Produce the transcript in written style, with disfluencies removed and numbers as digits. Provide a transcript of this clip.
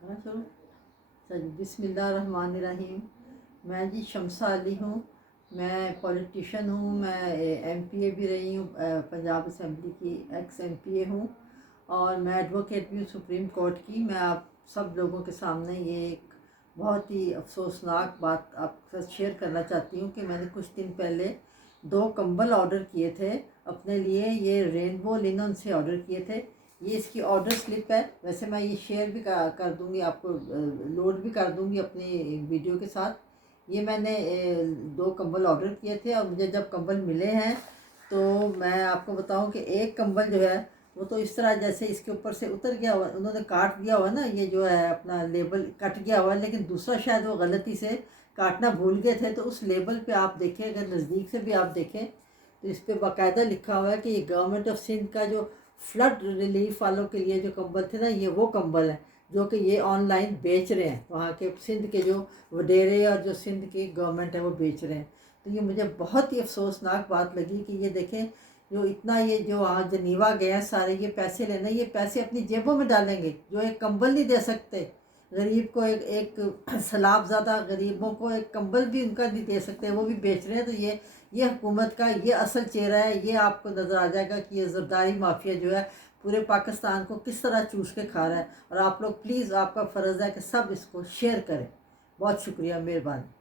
कहाँ चलो सर बिस्मिल्लाहिर्रहमानिर्रहीम। मैं जी शमसा अली हूँ। मैं पॉलिटिशियन हूँ। मैं एमपीए भी रही हूँ, पंजाब असम्बली की एक्स एमपीए हूँ, और मैं एडवोकेट भी हूँ सुप्रीम कोर्ट की। मैं आप सब लोगों के सामने ये एक बहुत ही अफसोसनाक बात आपके साथ शेयर करना चाहती हूँ कि मैंने कुछ दिन पहले 2 कंबल ऑर्डर किए थे अपने लिए। ये रेनबो लिनन से ऑर्डर किए थे। ये इसकी ऑर्डर स्लिप है। वैसे मैं ये शेयर भी कर दूँगी आपको, लोड भी कर दूँगी अपनी वीडियो के साथ। ये मैंने 2 कंबल ऑर्डर किए थे, और मुझे जब कंबल मिले हैं तो मैं आपको बताऊं कि एक कंबल जो है वो तो इस तरह जैसे इसके ऊपर से उतर गया हुआ, उन्होंने काट दिया हुआ ना, ये जो है अपना लेबल कट गया हुआ है, लेकिन दूसरा शायद वो गलती से काटना भूल गए थे। तो उस लेबल पे आप देखें, अगर नज़दीक से भी आप देखें तो इस पर बाकायदा लिखा हुआ है कि ये गवर्नमेंट ऑफ सिंध का जो फ्लड रिलीफ वालों के लिए जो कंबल थे ना, ये वो कंबल है जो कि ये ऑनलाइन बेच रहे हैं। वहाँ के सिंध के जो वडेरे और जो सिंध की गवर्नमेंट है वो बेच रहे हैं। तो ये मुझे बहुत ही अफसोसनाक बात लगी कि ये देखें, जो इतना ये जो वहाँ जनीवा गए हैं सारे, ये पैसे लेना, ये पैसे अपनी जेबों में डालेंगे, जो एक कंबल नहीं दे सकते गरीब को, एक सैलाबज़दा गरीबों को एक कंबल भी उनका नहीं दे सकते, वो भी बेच रहे हैं। तो ये हुकूमत का ये असल चेहरा है। ये आपको नज़र आ जाएगा कि ये ज़रदारी माफिया जो है पूरे पाकिस्तान को किस तरह चूस के खा रहा है। और आप लोग प्लीज़, आपका फ़र्ज़ है कि सब इसको शेयर करें। बहुत शुक्रिया, मेहरबानी।